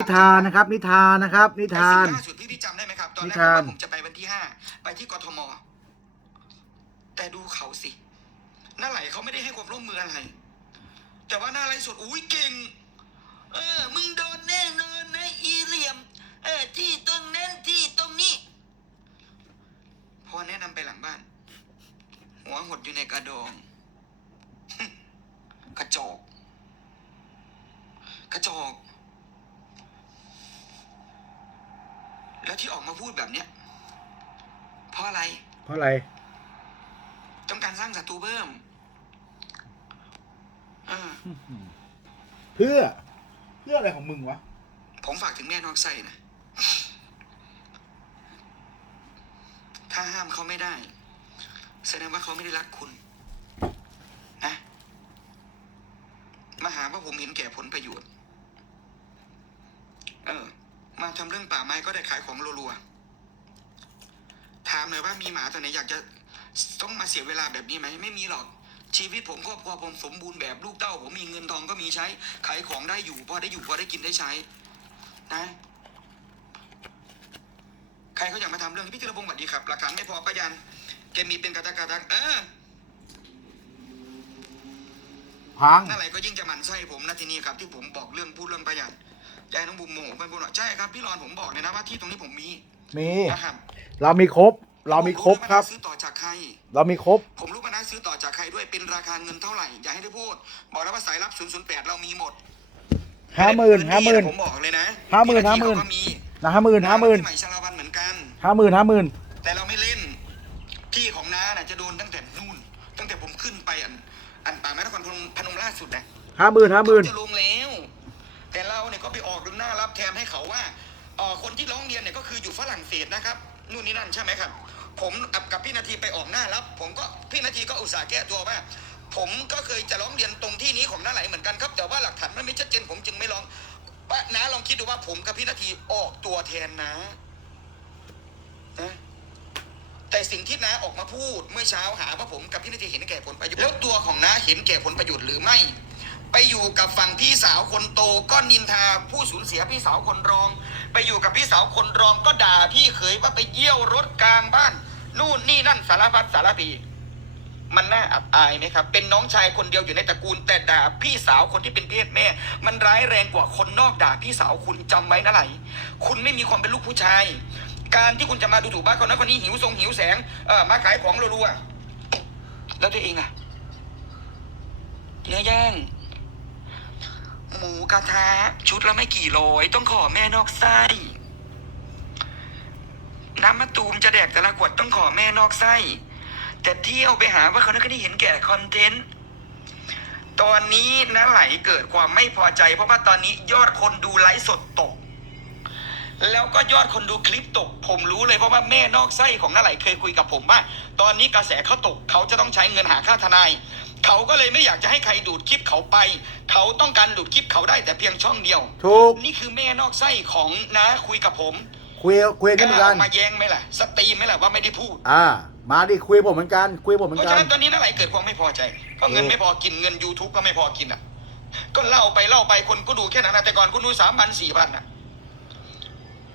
นิทานนะครับ นิทานนะครับ นิทาน แต่สิ่งล่าสุดพี่พี่จำได้ไหมครับตอนแรนิกทาน ผมจะไปวันที่ห้าไปที่กทม แต่ดูเขาสิหน้าไหลเขาไม่ได้ให้ความร่วมมืออะไร แต่ว่าหน้าไหลสดอุ้ยเก่ง เออ มึงโดนแน่นอนนะอีเหลี่ยม เออที่ตรงนั้นที่ตรงนี้ พอแนะนำไปหลังบ้าน หัวหดอยู่ในกระดอง กระจอก กระจอก แล้วที่ออกมาพูดแบบเนี้ยเพราะอะไร เพราะอะไร ต้องการสร้างศัตรูเพิ่มเออเพื่อ เพื่ออะไรของมึงวะ ผมฝากถึงแม่นอกไส้นะ ถ้าห้ามเขาไม่ได้ แสดงว่าเขาไม่ได้รักคุณ นะมาหาว่าผมเห็นแก่ผลประโยชน์ เออ มาทำเรื่องป่าไม้ก็ได้ขายของรัวๆถามหน่อยว่ามีหมาตัวไหนอยากจะต้องมาเสียเวลาแบบนี้ไหมไม่มีหรอก ชีวิตผมครอบครัวผมสมบูรณ์แบบลูกเต้าผมมีเงินทองก็มีใช้ ขายของได้อยู่ พอได้อยู่พอได้กินได้ใช้ นะ ใครเขาอยากมาทำเรื่องพี่ธีรพงศ์สวัสดีครับหลักฐานไม่พอก็ยันแกมีเป็นกระตักกระตักเออพังนั่นแหละก็ยิ่งจะหมั่นไส้ผมนะทีนี้ครับ ที่ผมบอกเรื่องพูดเรื่องประหยัด ใจน้องบุ๋มโมโหไปบุญว่าใช่ครับพี่รอนผมบอกเลยนะว่าที่ตรงนี้ผมมีมี นะครับเรามีครบ เรามีครบครับ ผมว่านาซื้อต่อจากใคร เรามีครบ ผมรู้ว่านาซื้อต่อจากใครด้วยเป็นราคาเงินเท่าไหร่อย่าให้ได้พูด บอกแล้วว่าสายรับ 008 เรามีหมดห้าหมื่นห้าหมื่น ผมบอกเลยนะห้าหมื่นพี่ห้าหมื่นเขก็มีนะห้าหมื่นห้าหมื่นพี่ใหม่ชาลาวันเหมือนกัน ห้าหมื่นห้าหมื่นแต่เราไม่เล่น ที่ของน้าน่ะจะโดนตั้งแต่นู่น ตั้งแต่ผมขึ้นไปอัน อันป่าไม้นครพนมพนมล่าสุดนะห้าหมื่นห้าหมื่น จะลง เขาว่าเอ่อคนที่ร้องเรียนเนี่ยก็คืออยู่ฝรั่งเศสนะครับนู่นนี่นั่นใช่ไหมครับ ผมกับพี่นาทีไปออกหน้ารับ ผมก็พี่นาทีก็อุตส่าห์แก้ตัวว่าผมก็เคยจะร้องเรียนตรงที่นี้ของน้าไหลเหมือนกันครับ แต่ว่าหลักฐานมันไม่ชัดเจนผมจึงไม่ร้องว่าน้าลองคิดดูว่าผมกับพี่นาทีออกตัวแทนนะนะแต่สิ่งที่น้าออกมาพูดเมื่อเช้าหาว่าผมกับพี่นาทีเห็นแก่ผลประโยชน์แล้วตัวของน้าเห็นแก่ผลประโยชน์หรือไม่ อยู่กับฝั่งพี่สาวคนโตก็นินทาผู้สูญเสียพี่สาวคนรอง ไปอยู่กับพี่สาวคนรองก็ด่าพี่เขยว่าไปเยี่ยวรถกลางบ้านนู่นนี่นั่นสารพัดสารพีมันน่าอับอายไหมครับ เป็นน้องชายคนเดียวอยู่ในตระกูล แต่ด่าพี่สาวคนที่เป็นเพศแม่ มันร้ายแรงกว่าคนนอกด่าพี่สาวคุณจำไว้นะไหลคุณไม่มีความเป็นลูกผู้ชาย การที่คุณจะมาดูถูกบ้านคนนั้นคนนี้หิวทรงหิวแสงเออมาขายของรัวๆแล้วตัวเองอะเนื้อย่าง หมูกระทะ ชุดละไม่กี่ร้อย ต้องขอแม่นอกไส้น้ำมะตูมจะแดกแต่ละขวดต้องขอแม่นอกไส้ แต่เที่ยวไปหาว่าเขานั้นก็ได้เห็นแก่คอนเทนต์ตอนนี้นะไหลเกิดความไม่พอใจ เพราะว่าตอนนี้ยอดคนดูไลฟ์สดตก แล้วก็ยอดคนดูคลิปตก ผมรู้เลยเพราะว่าแม่นอกไส้ของน้าไหลเคยคุยกับผมว่า ตอนนี้กระแสเขาตกเขาจะต้องใช้เงินหาค่าทนาย เขาก็เลยไม่อยากจะให้ใครดูดคลิปเขาไป เขาต้องการดูดคลิปเขาได้แต่เพียงช่องเดียว ถูก นี่คือแม่นอกไส้ของน้าคุยกับผมคุยคุยกกันเหมือนล้ากัอนอกมาแย้งไหมล่ะ สตรีมไหมล่ะว่าไม่ได้พูด อ่า มาดิคุยผมเหมือนกัน คุยผมเหมืเพอนราะกัฉะน นั้นตอนนี้น้าไหลเกิดความไม่พอใจ ก็เงินถูกไม่พอกินเงิน YouTube ก็ไม่พอกินอะ ก็เล่าไปเล่าไปคนก็ดูแค่นั้นนะแต่ก่อนคุณดูสามพันสี่พันอะ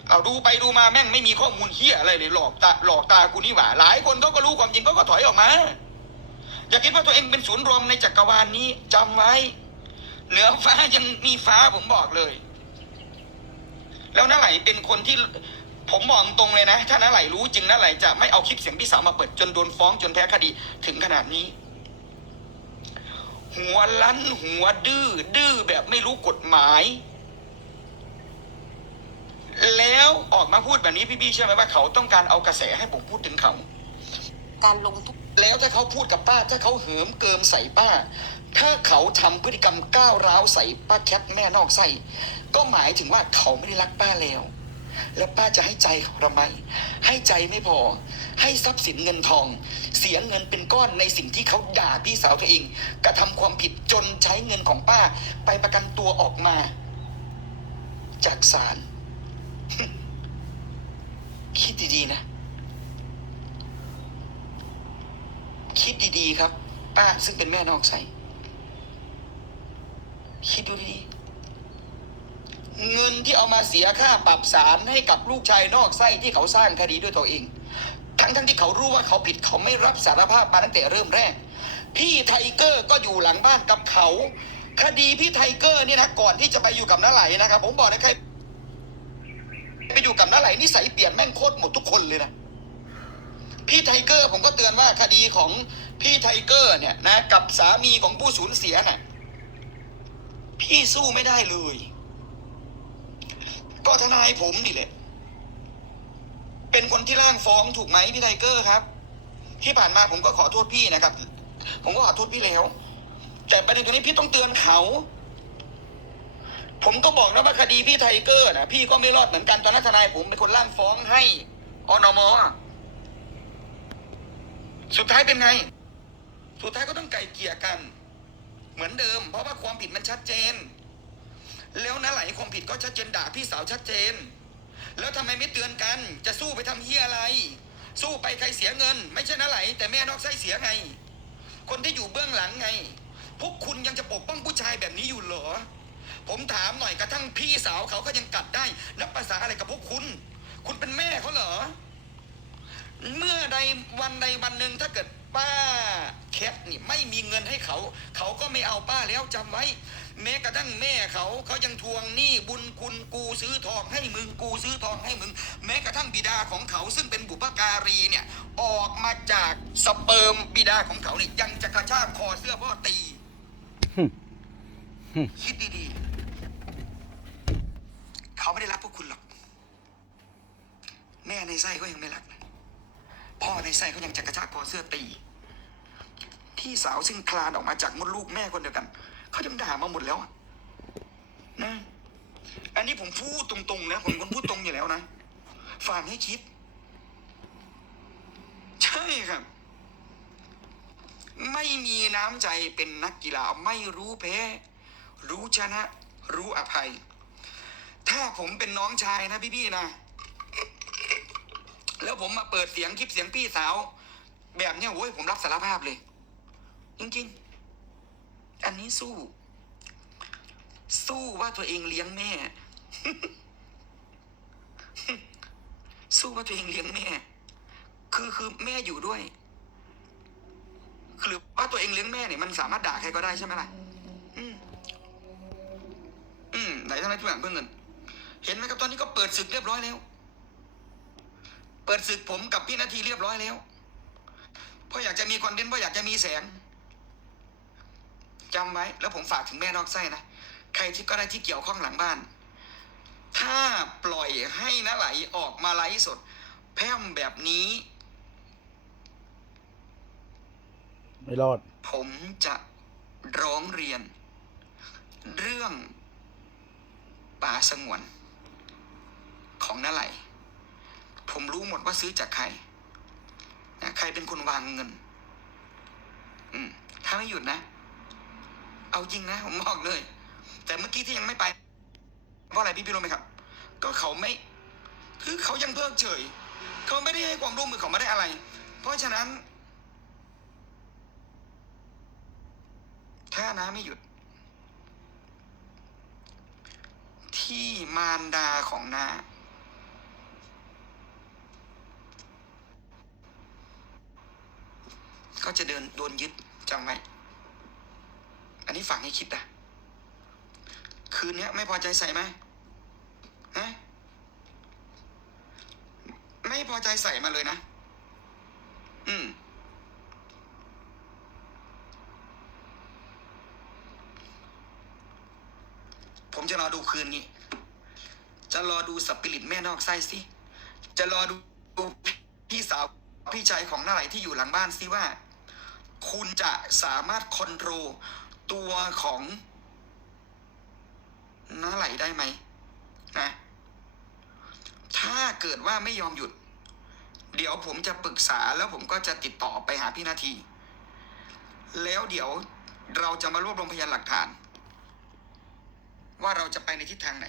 เอาดูไปดูมาแม่งไม่มีข้อมูลเฮียอะไรเลยหลอกตาหลอกตากูนี่หว่า หลายคนเขาก็รู้ความจริงเขาก็ถอยออกมา อย่าคิดว่าตัวเองเป็นศูนย์รวมในจักรวาลนี้จำไว้ เหนือฟ้ายังมีฟ้าผมบอกเลย แล้วน้าไหลเป็นคนที่ผมบอกตรงเลยนะ ถ้าน้าไหลรู้จริงน้าไหลจะไม่เอาคลิปเสียงพี่สาวมาเปิดจนโดนฟ้องจนแพ้คดีถึงขนาดนี้ หัวลั้นหัวดื้อดื้อแบบไม่รู้กฎหมาย แล้วออกมาพูดแบบนี้พี่บี้เชื่อไหมว่าเขาต้องการเอากระแสให้ผมพูดถึงเขา การลงทุก แล้วถ้าเขาพูดกับป้า ถ้าเขาเหิมเกิมใส่ป้า ถ้าเขาทำพฤติกรรมก้าวร้าวใส่ป้าแคทแม่นอกไส้ก็หมายถึงว่าเขาไม่ได้รักป้าแล้ว แล้วป้าจะให้ใจเขาทำไมให้ใจไม่พอ ให้ทรัพย์สินเงินทอง เสียเงินเป็นก้อนในสิ่งที่เขาด่าพี่สาวตัวเอง กระทำความผิดจนใช้เงินของป้า ไปประกันตัวออกมา จากศาลคิดดีๆนะ คิดดีๆครับ ป้าซึ่งเป็นแม่นอกใสคิดดูดีๆเงินที่เอามาเสียค่าปรับศาลให้กับลูกชายนอกไส้ที่เขาสร้างคดีด้วยตัวเอง ทั้งทั้งที่เขารู้ว่าเขาผิดเขาไม่รับสารภาพมาตั้งแต่เริ่มแรก พี่ไทเกอร์ก็อยู่หลังบ้านกับเขา คดีพี่ไทเกอร์เนี่ยนะก่อนที่จะไปอยู่กับน้าไหลนะครับ ผมบอกนะใครไปอยู่กับน้าไหลนิสัยเปลี่ยนแม่งโคตรหมดทุกคนเลยนะ พี่ไทเกอร์ผมก็เตือนว่าคดีของพี่ไทเกอร์เนี่ยนะ กับสามีของผู้สูญเสียน่ะ พี่สู้ไม่ได้เลย ก็ทนายผมนี่แหละ เป็นคนที่ร่างฟ้องถูกไหมพี่ไทเกอร์ครับ ที่ผ่านมาผมก็ขอโทษพี่นะครับ ผมก็ขอโทษพี่แล้ว แต่ประเด็นตรงนี้พี่ต้องเตือนเขาผมก็บอกนะว่าคดีพี่ไทเกอร์นะพี่ก็ไม่รอดเหมือนกันตอนนั้นทนายผมเป็นคนร่างฟ้องให้อนมอ สุดท้ายเป็นไง สุดท้ายก็ต้องไกลเกี่ยกัน เหมือนเดิม เพราะว่าความผิดมันชัดเจน แล้วนะไหลความผิดก็ชัดเจนด่าพี่สาวชัดเจน แล้วทำไมไม่เตือนกัน จะสู้ไปทำเฮียอะไร สู้ไปใครเสียเงิน ไม่ใช่นะไหล แต่แม่นอกไส้เสียไง คนที่อยู่เบื้องหลังไง พวกคุณยังจะปกป้องผู้ชายแบบนี้อยู่เหรอ ผมถามหน่อยกระทั่งพี่สาวเขาก็ยังกัดได้ นับภาษาอะไรกับพวกคุณ คุณเป็นแม่เขาเหรอ เมื่อใดวันใดวันหนึ่งถ้าเกิดป้าแคทนี่ไม่มีเงินให้เขา เขาก็ไม่เอาป้าแล้วจำไว้ แม้กระทั่งแม่เขาเขายังทวงหนี้บุญคุณกูซื้อทองให้มึงกูซื้อทองให้มึง แม้กระทั่งบิดาของเขาซึ่งเป็นบุพการีเนี่ยออกมาจากสเปิร์มบิดาของเขาเนี่ยยังจะกระชากคอเสื้อพ่อตีคิดดีๆ เขาไม่ได้รักพวกคุณหรอก แม่ในไส้ก็ยังไม่รัก พ่อในไส้ก็ยังจะกระชากคอเสื้อตี พี่สาวซึ่งคลานออกมาจากมดลูกแม่คนเดียวกันเขายังด่ามาหมดแล้วนะ อันนี้ผมพูดตรงๆนะผมคนพูดตรงอยู่แล้วนะฝากให้คิด ใช่ครับ ไม่มีน้ำใจเป็นนักกีฬาไม่รู้แพ้ รู้ชนะ รู้อภัย ถ้าผมเป็นน้องชายนะพี่ๆนะ แล้วผมมาเปิดเสียงคลิปเสียงพี่สาว แบบเนี้ยโว้ยผมรับสารภาพเลย จริงๆ อันนี้สู้ สู้ว่าตัวเองเลี้ยงแม่ สู้ว่าตัวเองเลี้ยงแม่ คือคือแม่อยู่ด้วยหรือว่าตัวเองเลี้ยงแม่เนี่ยมันสามารถด่าใครก็ได้ใช่ไหมล่ะอืมอืมไหนทำไมทุกอย่างเพื่อเงิน เห็นไหมครับตอนนี้ก็เปิดศึกเรียบร้อยแล้ว เปิดศึกผมกับพี่นาทีเรียบร้อยแล้วเพราะอยากจะมีคอนเทนต์เพราะอยากจะมีแสงจำไว้ แล้วผมฝากถึงแม่นอกไส้นะ ใครที่ก็ได้ที่เกี่ยวข้องหลังบ้าน ถ้าปล่อยให้นะไหลออกมาไลฟ์สด แพร่มแบบนี้ ไม่รอด ผมจะร้องเรียน เรื่องป่าสงวน ของนาไหล ผมรู้หมดว่าซื้อจากใครนะใครเป็นคนวางเงิน อืม ถ้าไม่หยุดนะ เอาจริงนะ ผมบอกเลย แต่เมื่อกี้ที่ยังไม่ไป เพราะอะไรพี่พี่รู้ไหมครับ ก็เขาไม่ คือเขายังเพิกเฉย เขาไม่ได้ให้ความร่วมมือเขาไม่ได้อะไร เพราะฉะนั้น ถ้าน้าไม่หยุด ที่มารดาของน้า ก็จะเดินโดนยึดจำไว้อันนี้ฝากให้คิดนะคืนนี้ไม่พอใจใส่ไหมฮะไม่พอใจใส่มาเลยนะ อืม ผมจะรอดูคืนนี้ จะรอดูสปิริตแม่นอกไส้สิ จะรอดูพี่สาวพี่ชายของหน้าไหลที่อยู่หลังบ้านสิว่า คุณจะสามารถคอนโทรลตัวของน้าไหลได้ไหมนะถ้าเกิดว่าไม่ยอมหยุด เดี๋ยวผมจะปรึกษาแล้วผมก็จะติดต่อไปหาพี่นาที แล้วเดี๋ยวเราจะมารวบรวมพยานหลักฐาน ว่าเราจะไปในทิศทางไหน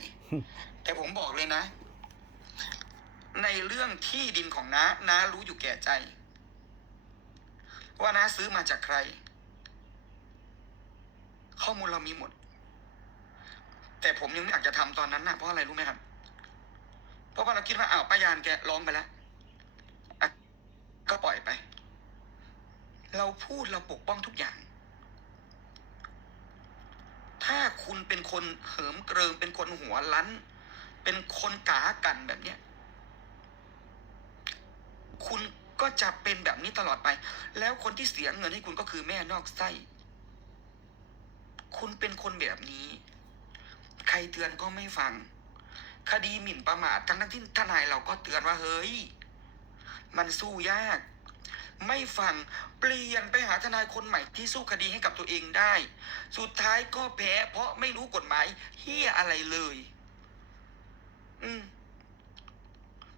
แต่ผมบอกเลยนะ ในเรื่องที่ดินของน้าน้ารู้อยู่แก่ใจ ว่าน้าซื้อมาจากใคร ข้อมูลเรามีหมด แต่ผมยังไม่อยากจะทำตอนนั้นนะเพราะอะไรรู้ไหมครับ เพราะว่าเราคิดว่าอ้าวป้ายานแกร้องไปแล้วก็ปล่อยไป เราพูดเราปกป้องทุกอย่าง ถ้าคุณเป็นคนเหิมเกริมเป็นคนหัวลั้น เป็นคนกากันแบบเนี้ย คุณ ก็จะเป็นแบบนี้ตลอดไป แล้วคนที่เสียเงินให้คุณก็คือแม่นอกไส้ คุณเป็นคนแบบนี้ ใครเตือนก็ไม่ฟัง คดีหมิ่นประมาททั้งทั้งที่ทนายเราก็เตือนว่าเฮ้ย มันสู้ยาก ไม่ฟังเปลี่ยนไปหาทนายคนใหม่ที่สู้คดีให้กับตัวเองได้ สุดท้ายก็แพ้ เพราะไม่รู้กฎหมายเฮียอะไรเลย อืม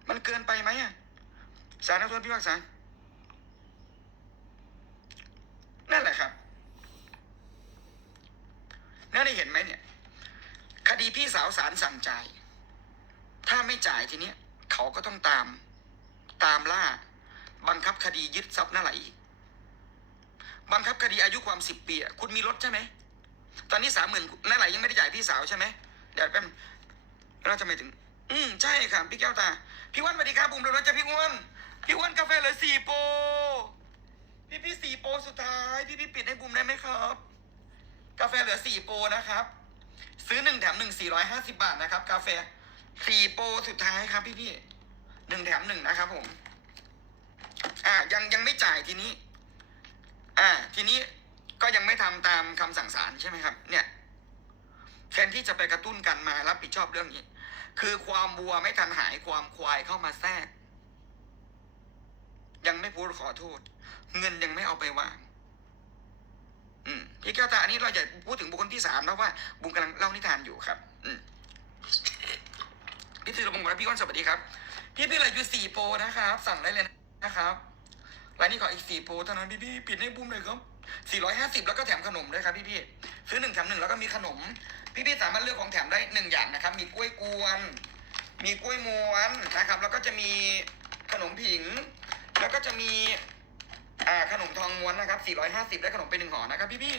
มันเกินไปไหมอะ สารนักโทษพิพากษา นั่นแหละครับ นั่นได้เห็นไหมเนี่ย คดีพี่สาวสารสั่งจ่าย ถ้าไม่จ่ายทีเนี้ย เขาก็ต้องตาม ตามล่า บังคับคดียึดทรัพย์นั่นแหละอีก บังคับคดีอายุความสิบปี คุณมีรถใช่ไหม ตอนนี้สามหมื่นนั่นแหละยังไม่ได้จ่ายพี่สาวใช่ไหม เดี๋ยวแป๊บนึงเราจะไม่ถึง อืมใช่ครับพี่แก้วตา พี่วันสวัสดีครับผมเดี๋ยวเราจะพี่อ้วน พี่อ้วนกาแฟเหลือสี่โปรพี่พี่สี่โปรสุดท้าย พี่พี่ปิดให้บุมได้ไหมครับ กาแฟเหลือสี่โปรนะครับ ซื้อหนึ่งแถมหนึ่งสี่ร้อยห้าสิบาทนะครับ กาแฟสี่โปรสุดท้ายครับ พี่พี่หนึ่งแถมหนึ่งนะครับผม อ่ายังยังไม่จ่ายทีนี้ อ่า ทีนี้ก็ยังไม่ทำตามคำสั่งศาลใช่ไหมครับ เนี่ยแทนที่จะไปกระตุ้นกันมารับผิดชอบเรื่องนี้ คือความวัวไม่ทันหายความควายเข้ามาแทรก ยังไม่พูดขอโทษ เงินยังไม่เอาไปวาง อืมพี่แก้วตาอันนี้เราอย่าพูดถึงบุคคลที่สามนะว่า บุมกำลังเล่านิทานอยู่ครับ อืมพี่ธีรพงศ์บอกว่าพี่อ้อนสวัสดีครับพี่พี่เหลยอยู่สี่โปรนะครับ สั่งได้เลยนะครับรายนี้ขออีกสี่โปรเท่านั้นพี่พี่ปิดให้บุ้มเลยครับสี่ร้อยห้าสิบแล้วก็แถมขนมด้วยครับพี่พี่ซื้อหนึ่งแถมหนึ่งแล้วก็มีขนม พี่พี่สามารถเลือกของแถมได้หนึ่งอย่างนะครับ มีกล้วยกวน มีกล้วยม้วนนะครับ แล้วก็จะมีขนมผิง แล้วก็จะมีขนมทองม้วนนะครับ450ได้ขนมเป็นหนึ่งห่อนะครับพี่พี่